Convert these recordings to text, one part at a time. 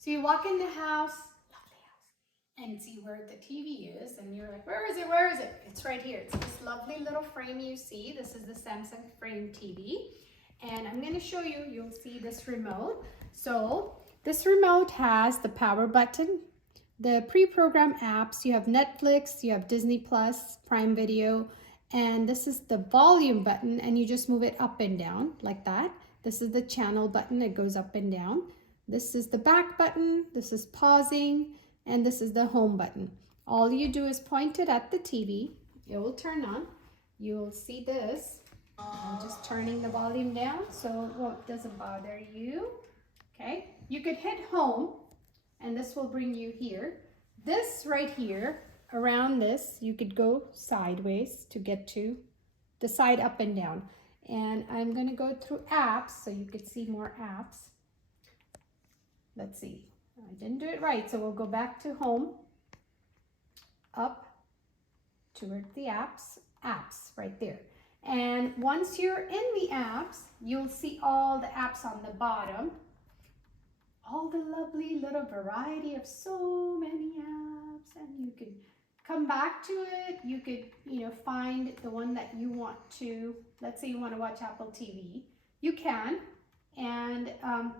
So you walk in the house, lovely house, and see where the TV is, and you're like, where is it? Where is it? It's right here. It's this lovely little frame you see. This is the Samsung frame TV. And I'm going to show you, you'll see this remote. So this remote has the power button, the pre-programmed apps. You have Netflix, you have Disney Plus, Prime Video, and this is the volume button, and you just move it up and down like that. This is the channel button, it goes up and down. This is the back button, this is pausing, and this is the home button. All you do is point it at the TV, it will turn on. You'll see this. I'm just turning the volume down so it doesn't bother you. Okay, you could hit home and this will bring you here. This right here, around this, you could go sideways to get to the side up and down. And I'm going to go through apps so you could see more apps. Let's see, I didn't do it right, so we'll go back to home, up toward the apps right there. And once you're in the apps, you'll see all the apps on the bottom. All the lovely little variety of so many apps, and you could come back to it. You could, find the one that you want to. Let's say you want to watch Apple TV. You can, and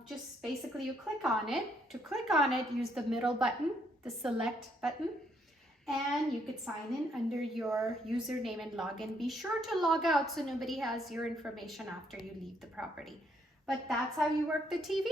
just basically you click on it. To click on it, use the middle button, the select button. And you could sign in under your username and login. Be sure to log out so nobody has your information after you leave the property. But that's how you work the TV.